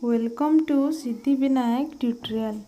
Welcome to Siddhivinayak tutorial.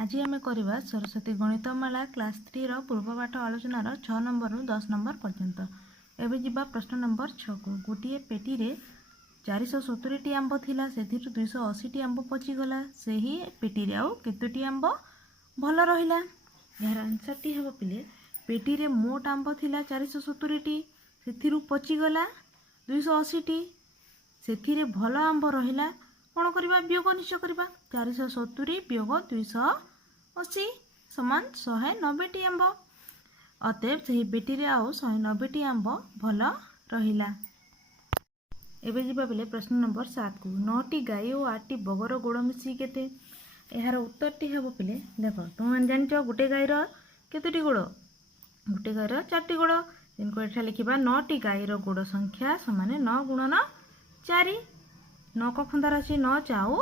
आज आम करवा सरस्वती गणितमाला क्लास 3 रो पूर्वपाठ आलोचनार 6 नंबर रु 10 नंबर पर्यंत। एवं जीवा प्रश्न नंबर 6 को गोटे पेटी रे 470 टी आंब थिला से 280 टी आंब पचिगला से ही पेटी रे आउ केतोटी आंब भल रहिला। यार आंसर टी हेबो पिले पेटी रे मोट आंब थिला 470 टी सेथिरु पचिगला 280 टी सेथिरे भल आंब रहिला कौन करवा वियोग निश्चय करवा 470 वियोग 280 समान 190 टी आंब अतएव से पेटी रे आउ 190 टी आंब भल रहिला। एबे जीवा बेले प्रश्न नंबर 7 को 9 टी गाई और 8 टी बगर गोड़ मिसी केते यार उत्तर टी हेबो पिले देखो तुम जान छ गुटे गाई रो केतोटी गोड़ गुटे गाई रो 4 टी गोड़ इनको एठा लिखिबा 9 टी गाई रो गोड़ संख्या समान 9 गुणन 4 9 को खुंदार अच्छी 9 चाउ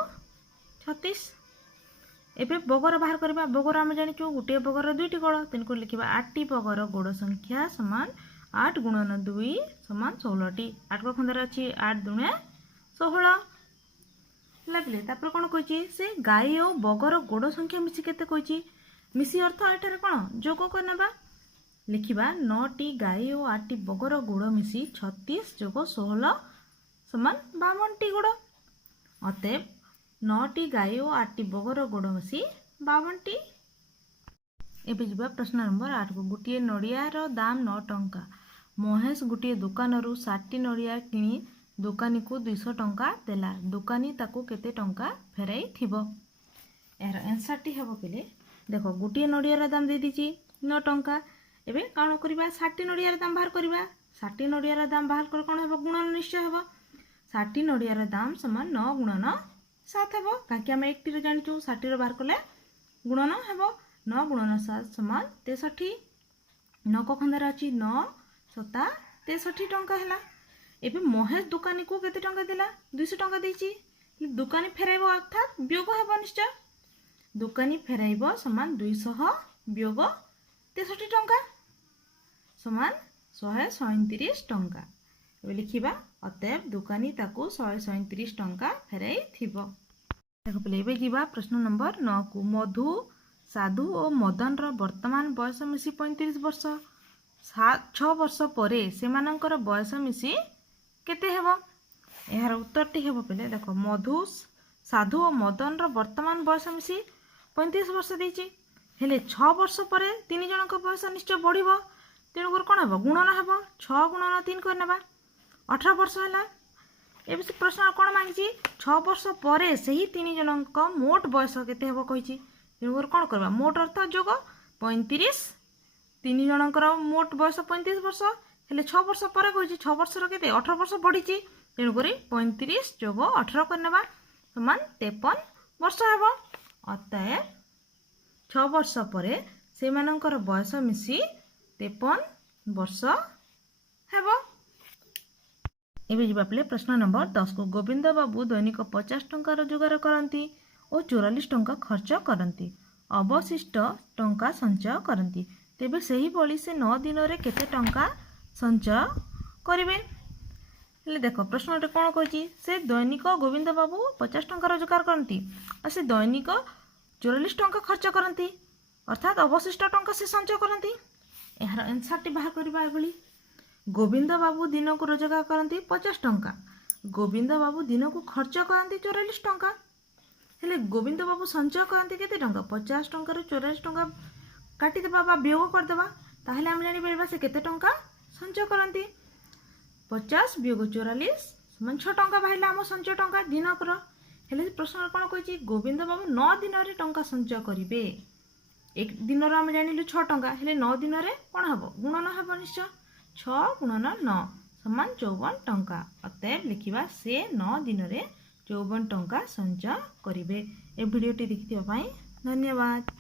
36 एबे बगर बाहर करबा बगर आम जानिछु गुटे बगर 2 टी गोड़ तिनको लिखिबा 8 टी बगर गोड़ संख्या समान 8 गुणन 2 समान 16 टी 8 को खुंदार अच्छी 8 दुणे 16 लागले तापर कोन कहछि से गाई और बगर गोड़ संख्या मिसी केते कहछि मिसी अर्थ एठारे कोन जोग करनेबा लिखिबा 9 टी गाई और 8 टी बगर गोड़ मिसी 36 जोग 16 समान 52 टी गोड़ अतएव 9 टी गाई और 8 टी बगर गोड़ मिसी 52 टी। एबे जीवा प्रश्न नंबर 8 को गुटिए नड़िया रो दाम 9 टंका महेश गुटिए दुकान रु 60 टी नड़िया किनी दुकानी को 200 टंका देला दुकानी ताकू केते टंका फेराई थिबो। यार आंसर टी हेबो पिले देखो गुटिए नड़िया रो दाम दे दीची 9 टंका एबे काण करबा 60 नड़िया रो दाम बाहर करबा 60 नड़िया रो दाम बाहर कर कोन हेबो गुणन निश्चय हेबो 60 नड़िया रो दाम समान 9 गुणन 7 हेबो काकी हम 1 टी रो जानिचू 60 रो बाहर करले गुणन हेबो 9 गुणन 7 समान 63 9 को खंदार अछि 9 7 63 टंका हैला। एबे महेश दुकानी को केते टंका देला 200 टंका देछि दुकानी फेराइबो अर्थात वियोग हेबो निश्चय दुकानी फेराइबो समान 200 वियोग 63 टंका समान 137 टंका एबे लिखिबा अतएव दुकानी ताकू 137 टंका फेराई थिबो। देखो पले एबे जीवा प्रश्न नंबर 9 को मधु साधु और मदन रो वर्तमान बयस मिसी 35 वर्ष 6 वर्ष परे सेमानकर बयस मिसी केते हेबो यार उत्तर टी हेबो पले देखो मधु साधु और मदन रो वर्तमान बयस मिसी 35 वर्ष देछि हेले 6 वर्ष परे तीन जनक बयस निश्चय बढ़िबो तेणु कर कोन हेबो गुणन हेबो 6 गुणन 3 करनेबा 18 वर्ष हैला। एबे से प्रश्न कोन मांगिछि 6 वर्ष परे सेही तीन जनक मोट बयस केते हेबो कहिछि तेणु कर कोन करबा मोट अर्थ जोग 35 तीन जनकर मोट बयस 35 वर्ष हेले 6 वर्ष परे कहिछि 6 वर्ष रो केते 18 वर्ष बढ़िछि तेणु करी 35 जोग 18 करनेबा समान 53 वर्ष हेबो अतएव 6 वर्ष परे सेमानकर बयस मिसी 53 वर्ष हेबो। एबे जीवा पले प्रश्न नंबर 10 को गोविंद बाबू दैनिक 50 टंका रोजगार करती और 44 टंका खर्च करती अवशिष्ट टंका संचय करती तेबे सही भली से 9 दिन रे केते टंका संचय करिवे ले देखो प्रश्न रे कोन कहछि से दैनिक गोविंद बाबू 50 टंका रोजगार करती और से दैनिक 44 टंका खर्च करती अर्थात अवशिष्ट टंका से संचय करती यार आंसर टी बाहर करबा एभली गोविंद बाबू दिन को रोजगार करती 50 टंका गोविंद बाबू दिन को खर्च करती 44 टंका हेले गोविंद बाबू संचय करती केते टंका 50 टंका रो 44 टंका काटी देबा बा वियोग कर देबा ताहले हम जानि परबा से केते टंका संचय करती 50 वियोग 44 समान 6 टंका बाहिला हम संचय टंका दिन कर हेले प्रश्न कोन कहछि गोविंद बाबू 9 दिन रे टंका संचय करिवे एक दिन हम जानिलु 6 टंका हेले 9 दिन रे कोन हबो गुणन हबो निश्चय 6 गुणन 9 समान 54 टंका। अतएव लिखिबा से 9 दिन रे 54 टंका संचय करिवे। ए भिडियोटी देखिथिबा पई धन्यवाद।